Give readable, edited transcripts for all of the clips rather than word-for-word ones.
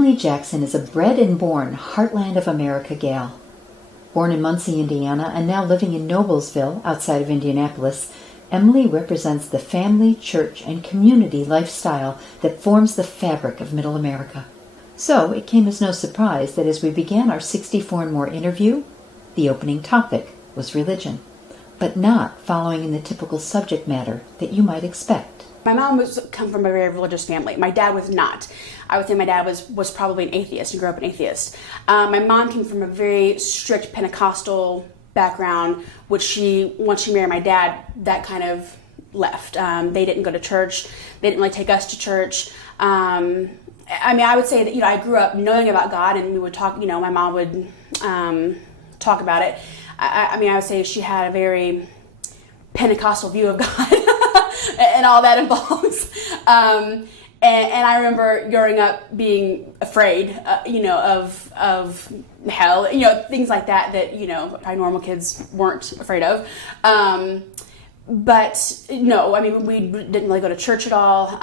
Emily Jackson is a bred and born heartland of America gal. Born in Muncie, Indiana, and now living in Noblesville, outside of Indianapolis, Emily represents the family, church, and community lifestyle that forms the fabric of Middle America. So it came as no surprise that as we began our 64 and More interview, the opening topic was religion, but not following in the typical subject matter that you might expect. My mom come from a very religious family. My dad was not. I would say my dad was probably an atheist. He grew up an atheist. My mom came from a very strict Pentecostal background, which once she married my dad, that kind of left. They didn't go to church. They didn't really take us to church. I would say that, I grew up knowing about God, and we would talk, my mom would talk about it. I would say she had a very Pentecostal view of God and all that involves. And I remember growing up being afraid, of hell, things like that probably normal kids weren't afraid of. But no, we didn't really go to church at all,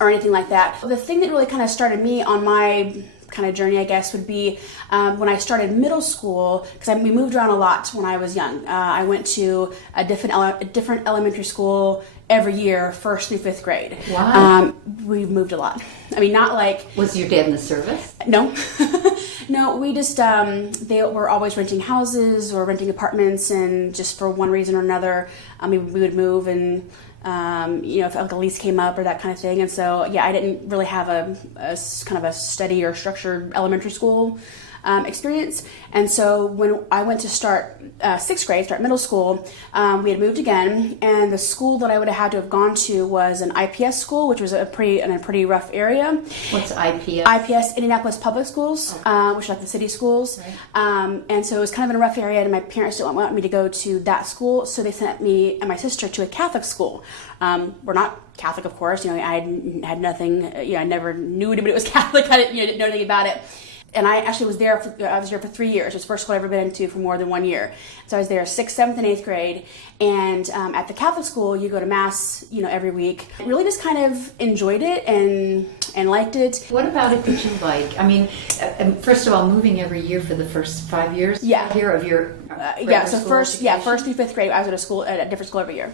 or anything like that. The thing that really kind of started me on my kind of journey, I guess, would be when I started middle school, because we moved around a lot when I was young. I went to a different elementary school every year, 1st through 5th grade. Wow. We moved a lot. Not like... Was your dad in the service? No. No, we just, they were always renting houses or renting apartments, and just for one reason or another, we would move, and if like a lease came up or that kind of thing. And so, I didn't really have a kind of a steady or structured elementary school experience. And so when I went to start 6th grade, start middle school, we had moved again, and the school that I would have had to have gone to was an IPS school, which was in a pretty rough area. What's IPS? IPS, Indianapolis Public Schools, which are like the city schools. Right. And so it was kind of in a rough area, and my parents didn't want me to go to that school, so they sent me and my sister to a Catholic school. We're not Catholic, of course. I had nothing. I never knew anybody was Catholic. I didn't know anything about it. And I actually was there for 3 years. It was the first school I've ever been into for more than 1 year. So I was there 6th, 7th, and 8th grade. And at the Catholic school, you go to Mass, every week. Really just kind of enjoyed it and liked it. What about it did you like? First of all, moving every year for the first 5 years? Yeah. Year of your so first through 5th grade, I was at a different school every year.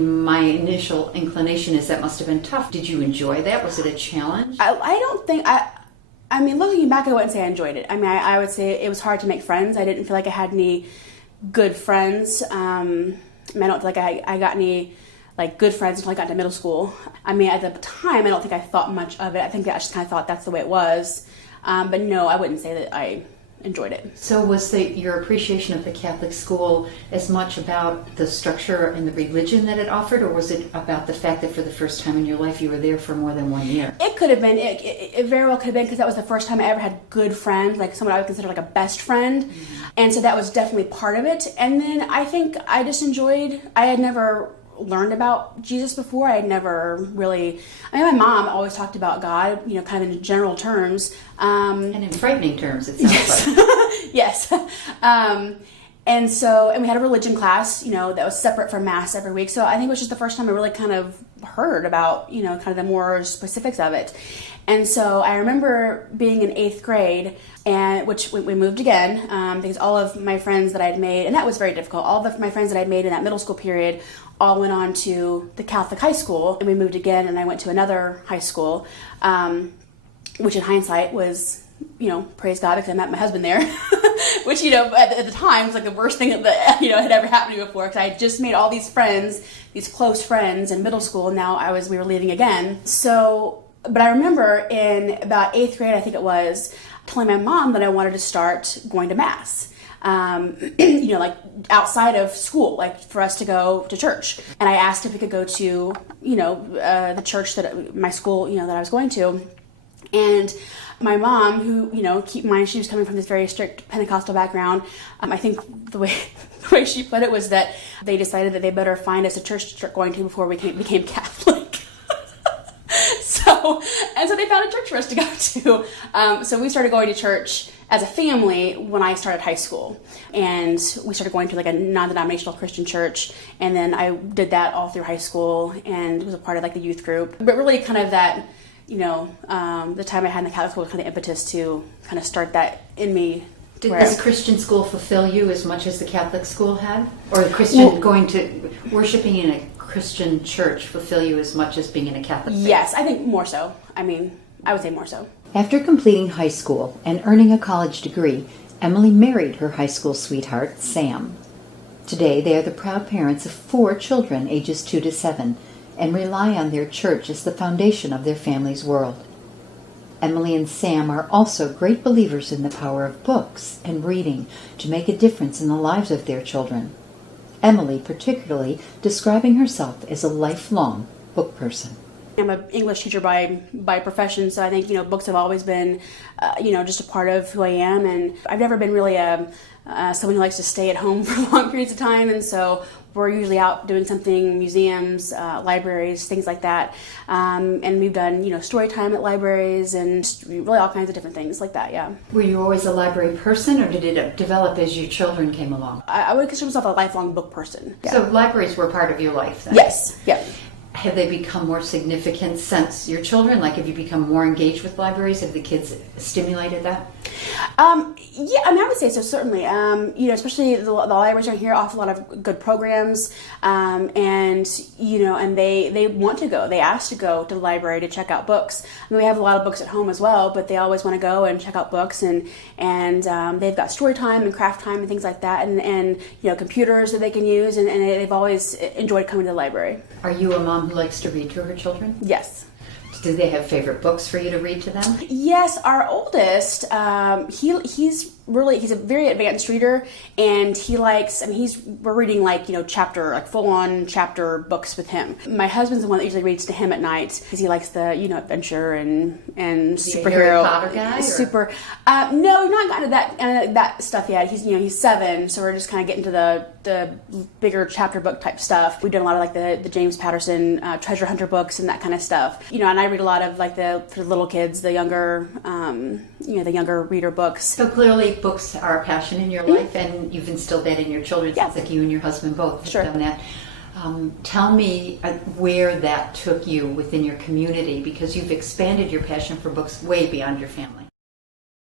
My initial inclination is that must have been tough. Did you enjoy that? Was it a challenge? I don't think... looking back, I wouldn't say I enjoyed it. I would say it was hard to make friends. I didn't feel like I had any good friends. I don't feel like I got any good friends until I got to middle school. At the time, I don't think I thought much of it. I think I just kind of thought that's the way it was. But no, I wouldn't say that I enjoyed it. So was your appreciation of the Catholic school as much about the structure and the religion that it offered, or was it about the fact that for the first time in your life you were there for more than 1 year? It could have been. It very well could have been, because that was the first time I ever had good friends, someone I would consider a best friend. Mm-hmm. And so that was definitely part of it. And then I think I just enjoyed, I had never learned about Jesus before. I had never really, my mom always talked about God, kind of in general terms. And in frightening terms, it sounds like. Yes. And we had a religion class, that was separate from Mass every week. So I think it was just the first time I really kind of heard about, kind of the more specifics of it. And so I remember being in 8th grade, and which we moved again, because all of my friends that I'd made, and that was very difficult, all of my friends that I'd made in that middle school period all went on to the Catholic high school, and we moved again, and I went to another high school, which in hindsight was, praise God, because I met my husband there, which, at the time was the worst thing that, had ever happened to me before, because I had just made all these friends, these close friends in middle school, and now we were leaving again. So, but I remember in about 8th grade, I think it was, telling my mom that I wanted to start going to Mass. Outside of school, for us to go to church. And I asked if we could go to, the church that my school, that I was going to. And my mom, who, keep in mind, she was coming from this very strict Pentecostal background. I think the way she put it was that they decided that they better find us a church to start going to before we became Catholic. So they found a church for us to go to. So we started going to church as a family when I started high school, and we started going to a non-denominational Christian church, and then I did that all through high school and was a part of the youth group. But really kind of that the time I had in the Catholic school was kind of impetus to kind of start that in me. Did this Christian school fulfill you as much as the Catholic school had? Or the Christian worshiping in a Christian church fulfill you as much as being in a Catholic faith? Yes, I think more so. I would say more so. After completing high school and earning a college degree, Emily married her high school sweetheart, Sam. Today, they are the proud parents of 4 children ages 2 to 7 and rely on their church as the foundation of their family's world. Emily and Sam are also great believers in the power of books and reading to make a difference in the lives of their children. Emily particularly describing herself as a lifelong book person. I'm an English teacher by profession, so I think, books have always been, just a part of who I am, and I've never been really someone who likes to stay at home for long periods of time, and so we're usually out doing something, museums, libraries, things like that, and we've done, story time at libraries and really all kinds of different things like that, yeah. Were you always a library person, or did it develop as your children came along? I would consider myself a lifelong book person. Yeah. So libraries were part of your life then? Yes, yeah. Have they become more significant since your children? Like, have you become more engaged with libraries? Have the kids stimulated that? Yeah, I would say so, certainly. Especially the libraries are here offer a lot of good programs, and they want to go. They ask to go to the library to check out books. We have a lot of books at home as well, but they always want to go and check out books, and they've got story time and craft time and things like that, and computers that they can use, and they've always enjoyed coming to the library. Are you a mom who likes to read to her children? Yes. Do they have favorite books for you to read to them? Yes, our oldest, he's a very advanced reader, and he likes, we're reading full-on chapter books with him. My husband's the one that usually reads to him at night, because he likes the, adventure and superhero. Harry Potter guy? No, not gotten to that stuff yet. He's 7, so we're just kind of getting to the bigger chapter book type stuff. We've done a lot of the James Patterson treasure hunter books and that kind of stuff. And I read a lot of for the little kids, the younger reader books. So clearly books are a passion in your life, and you've instilled that in your children. It sounds like you and your husband both have done that. Tell me where that took you within your community, because you've expanded your passion for books way beyond your family.